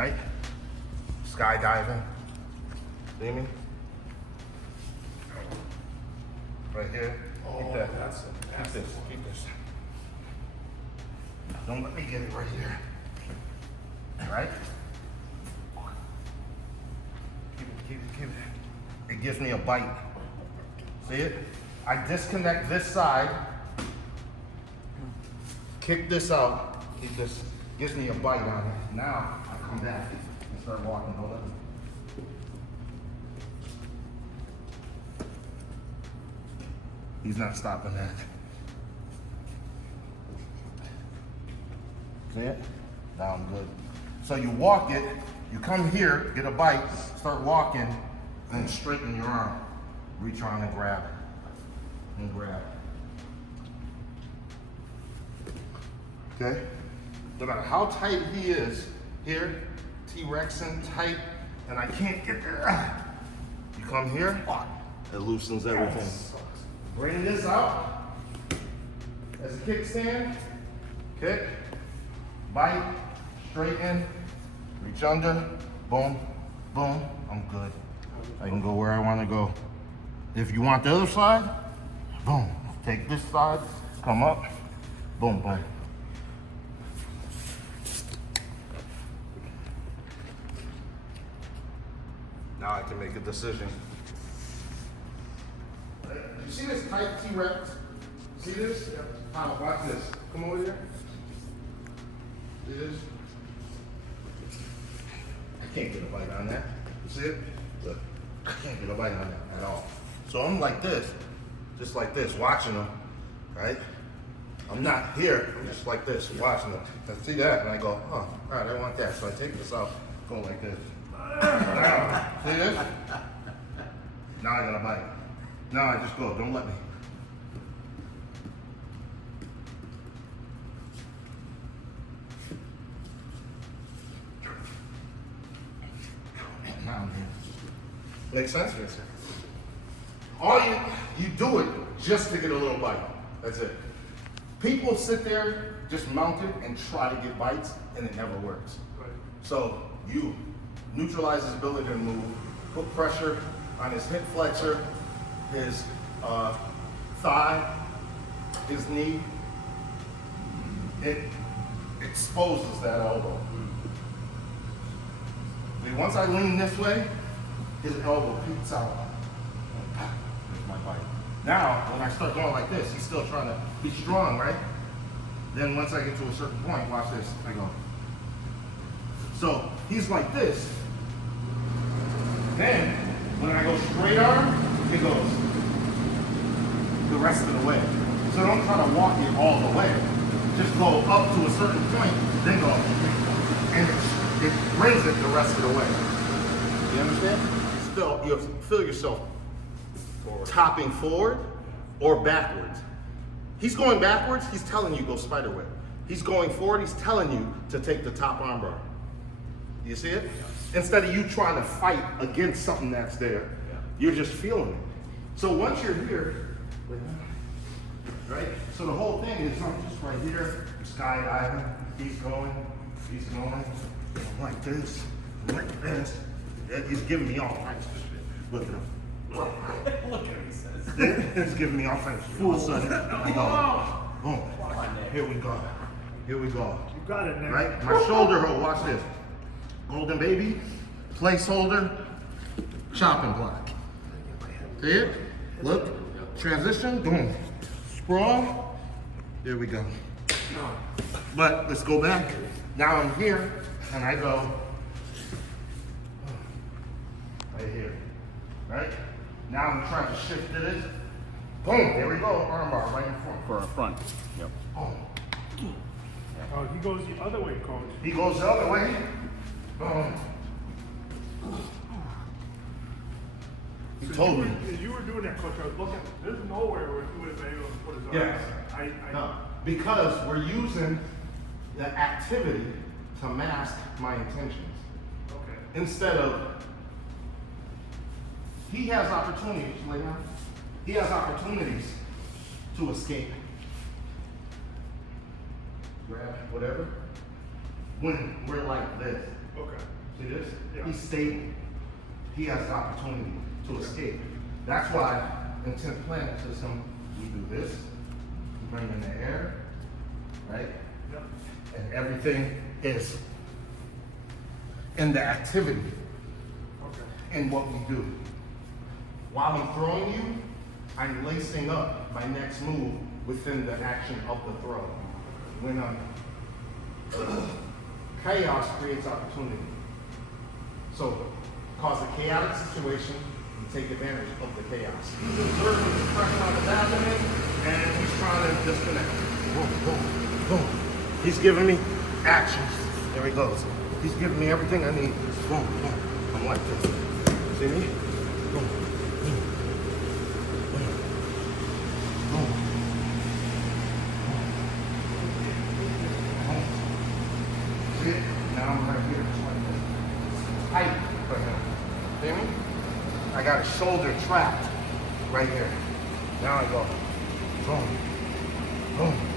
right? Skydiving, see me? Right here, keep that. Keep this. Don't let me get it right here. Right? Keep it. It gives me a bite. See it? I disconnect this side, kick this out, keep this, gives me a bite on it. Now I come back and start walking. Don't let me. He's not stopping that. See it? Now I'm good. So you walk it, you come here, get a bite, start walking, then straighten your arm. Reach on and grab. And grab. Okay? No matter how tight he is, here, T-Rexing tight, and I can't get there. You come here, it loosens everything. Bring this out as a kickstand. Kick, bite, straighten, reach under, boom, boom, I'm good. I can go where I want to go. If you want the other side, boom, take this side, come up, boom, boom. Now I can make a decision. You see this tight T-Rex? See this? Watch this. Come over here. See this? I can't get a bite on that. You see it? Look, I can't get a bite on that at all. So I'm like this, just like this, watching them, right? I'm not here, I'm just like this, watching them. I see that, and I go, oh, all right, I want that. So I take this out, go like this. Now, see this? Now I got a bite. Now I just go, don't let me. Now I'm here. Makes sense? All you do it just to get a little bite. That's it. People sit there just mounted and try to get bites, and it never works. Right. So you neutralize his ability to move, put pressure on his hip flexor, his thigh, his knee. It exposes that elbow. See, once I lean this way, his elbow peeks out. There's my bite. Now, when I start going like this, he's still trying to be strong, right? Then once I get to a certain point, watch this, I go. So he's like this. Then, when I go straight arm, it goes the rest of the way. So don't try to walk it all the way. Just go up to a certain point, then go. And it brings it the rest of the way. You understand? Still, you feel yourself topping forward or backwards. He's going backwards, he's telling you go spider web. He's going forward, he's telling you to take the top arm bar. You see it? Instead of you trying to fight against something that's there, you're just feeling it. So once you're here, right? So the whole thing is I'm just right here, skydiving, he's going, I'm like this, like this. He's giving me all kinds of shit. Look at him. Look at him, he says. It's giving me all kinds of shit. All of a sudden, I go, boom. Here we go. Here we go. You got it, man. Right? My shoulder hold, watch this. Golden baby, placeholder, chopping block. See it? Look, transition, boom. Sprawl, there we go. But let's go back. Now I'm here, and I go right here, right? Now I'm trying to shift to this. Boom, there we go, arm bar right in front. For a front. Yep. Boom. Oh, he goes the other way, coach. He goes the other way. Boom. He told me. As you were doing that, coach, I was looking, there's nowhere where he would have been able to put his arm. Yes. No. Because we're using the activity to mask my intentions. Okay. Instead of, he has opportunities, Leon. He has opportunities to escape. Grab whatever. when we're like this. Okay. See this? Yeah. He's stable. He has the opportunity to escape. That's why in 10th planet system, we do this, we bring in the air, right? Yep. And everything is in the activity Okay. in what we do. While I'm throwing you, I'm lacing up my next move within the action of the throw. When chaos creates opportunity. So cause a chaotic situation and take advantage of the chaos. He's observing the pressure on his abdomen and he's trying to disconnect. Boom, boom, boom. He's giving me actions. There he goes. He's giving me everything I need. Boom, boom. I'm like this. See me? Boom, boom, boom, boom. See it? Now I'm right here, just like this. Tight for him. See me? I got his shoulder trapped right here. Now I go. Boom. Boom.